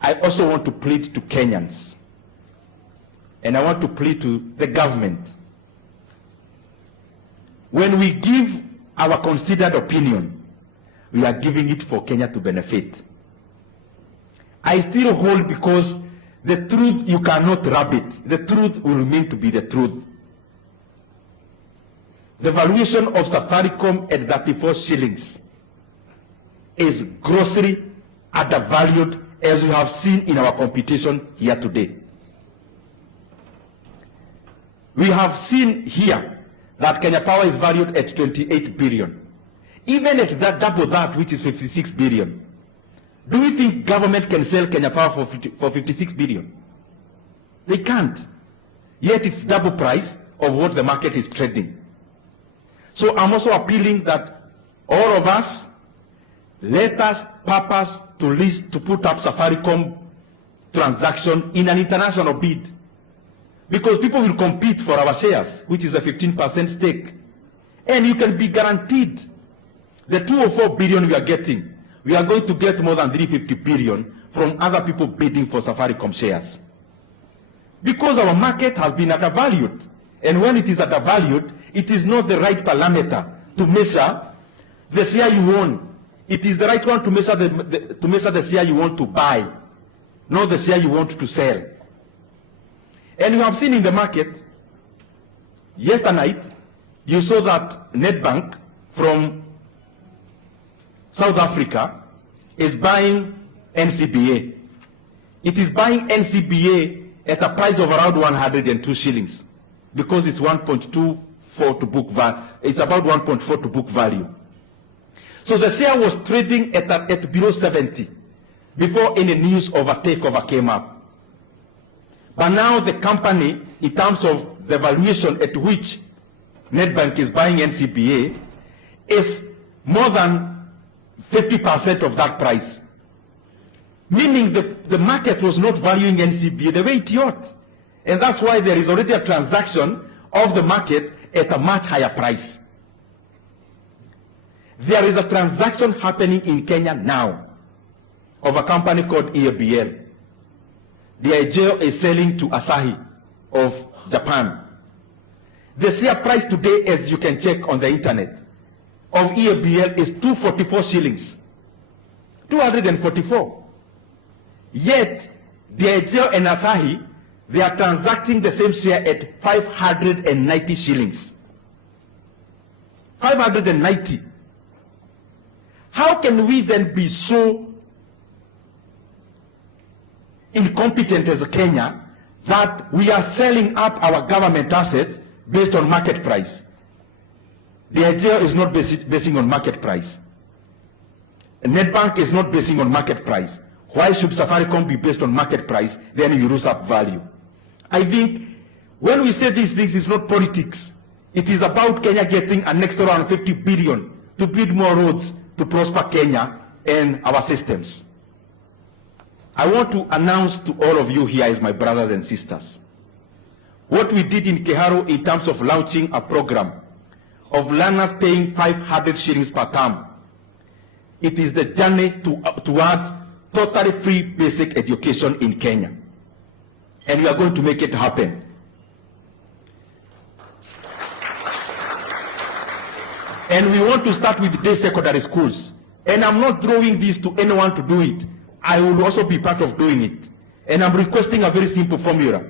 I also want to plead to Kenyans, and I want to plead to the government. When we give our considered opinion, we are giving it for Kenya to benefit. I still hold, because the truth, you cannot rub it. The truth will remain to be the truth. The valuation of Safaricom at 34 shillings is grossly undervalued, as we have seen in our computation here today. We have seen here that Kenya Power is valued at 28 billion. Even at that, double that, which is 56 billion. Do we think government can sell Kenya Power for 56 billion? They can't. Yet it's double price of what the market is trading. So I'm also appealing that all of us, let us purpose to put up Safaricom transaction in an international bid. Because people will compete for our shares, which is a 15% stake. And you can be guaranteed the 2 or 4 billion we are getting, we are going to get more than 350 billion from other people bidding for Safaricom shares. Because our market has been undervalued. And when it is undervalued, it is not the right parameter to measure the share you own. It is the right one to measure the share you want to buy, not the share you want to sell. And you have seen in the market, yesterday night, you saw that Nedbank from South Africa is buying NCBA. It is buying NCBA at a price of around 102 shillings because it's 1.24 to book value. It's about 1.4 to book value. So the share was trading at below 70 before any news of a takeover came up. But now the company, in terms of the valuation at which Nedbank is buying NCBA, is more than 50% of that price. Meaning the market was not valuing NCBA the way it ought. And that's why there is already a transaction of the market at a much higher price. There is a transaction happening in Kenya now of a company called EABL. The IJO is selling to Asahi of Japan. The share price today, as you can check on the internet, of EABL is 244 shillings. 244. Yet, the IJO and Asahi, they are transacting the same share at 590 shillings. 590. How can we then be so incompetent as a Kenya that we are selling up our government assets based on market price? The idea is not basing on market price. Nedbank is not basing on market price. Why should Safaricom be based on market price? Then you lose up value. I think when we say these things, it's not politics. It is about Kenya getting an extra 150 billion to build more roads to prosper Kenya and our systems. I want to announce to all of you here as my brothers and sisters, what we did in Kiharu in terms of launching a program of learners paying 500 shillings per term. It is the journey towards totally free basic education in Kenya. And we are going to make it happen. And we want to start with day secondary schools. And I'm not throwing this to anyone to do it. I will also be part of doing it. And I'm requesting a very simple formula.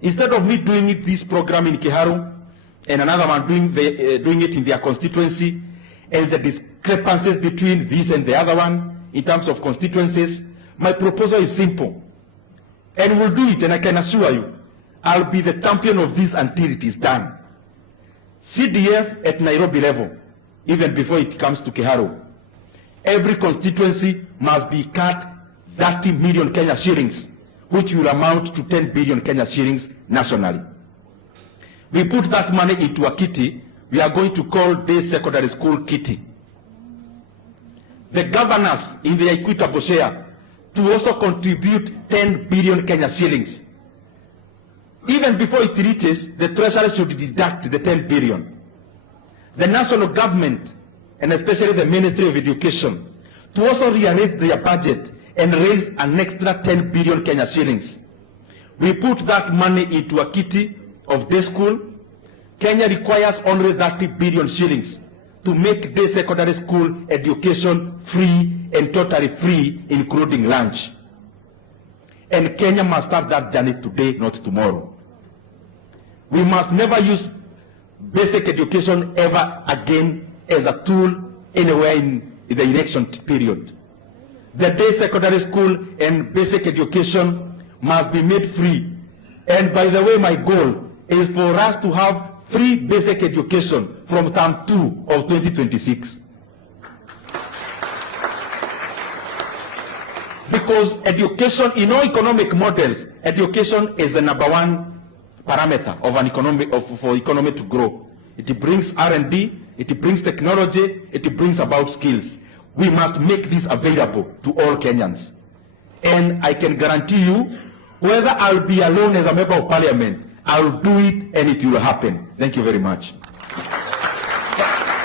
Instead of me doing this program in Kiharu, and another one doing it in their constituency, and the discrepancies between this and the other one in terms of constituencies, my proposal is simple. And we'll do it, and I can assure you, I'll be the champion of this until it is done. CDF at Nairobi level, even before it comes to Kiharu, every constituency must be cut 30 million Kenya shillings, which will amount to 10 billion Kenya shillings nationally. We put that money into a kitty we are going to call day secondary school kitty. The governors in the equitable share to also contribute 10 billion Kenya shillings. Even before it reaches, the treasury should deduct the 10 billion. The national government, and especially the Ministry of Education, to also rearrange their budget and raise an extra 10 billion Kenya shillings. We put that money into a kitty of day school. Kenya requires only 30 billion shillings to make day secondary school education free and totally free, including lunch. And Kenya must start that journey today, not tomorrow. We must never use basic education ever again as a tool anywhere in the election period. The day secondary school and basic education must be made free. And by the way, my goal is for us to have free basic education from term 2 of 2026. Because education, in all economic models, education is the #1 parameter of an economy, for economy to grow. It brings R&D, it brings technology, it brings about skills. We must make this available to all Kenyans. And I can guarantee you, whether I'll be alone as a member of parliament, I'll do it and it will happen. Thank you very much.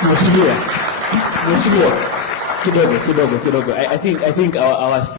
Mheshimiwa, kidogo. I think our